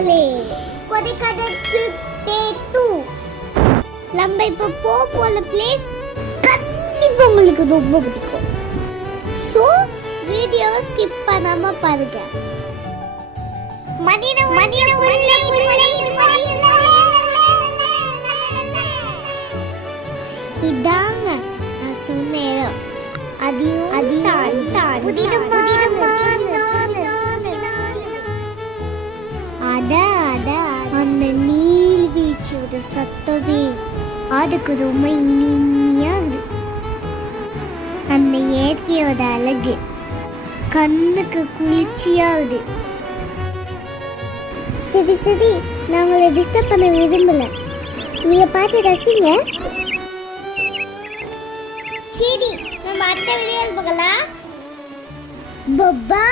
மக்களே, கொடைக்கானல் டே 2 நம்ம இப்போ போற பிளேஸ் கண்டிப்பா உங்களுக்கு ரொம்ப பிடிக்கும். சோ வீடியோ ஸ்கிப் பண்ணாம பாருங்க. இதாங்க நான் சொன்னேன். அந்த நீர்வீழ்ச்சியோட சத்தமே அதுக்கு ரொம்ப இனிமையா இருக்கு. அந்த இயற்கையோட அழகு கண்ணுக்கு குளிர்ச்சியா இருக்கு. சரி நான் உங்களை டிஸ்டர்ப் பண்ண விரும்பல. நீங்க பார்த்து ரசிங்க. சரி நம்ம அடுத்த வீடியோல பார்க்கலாம். பை.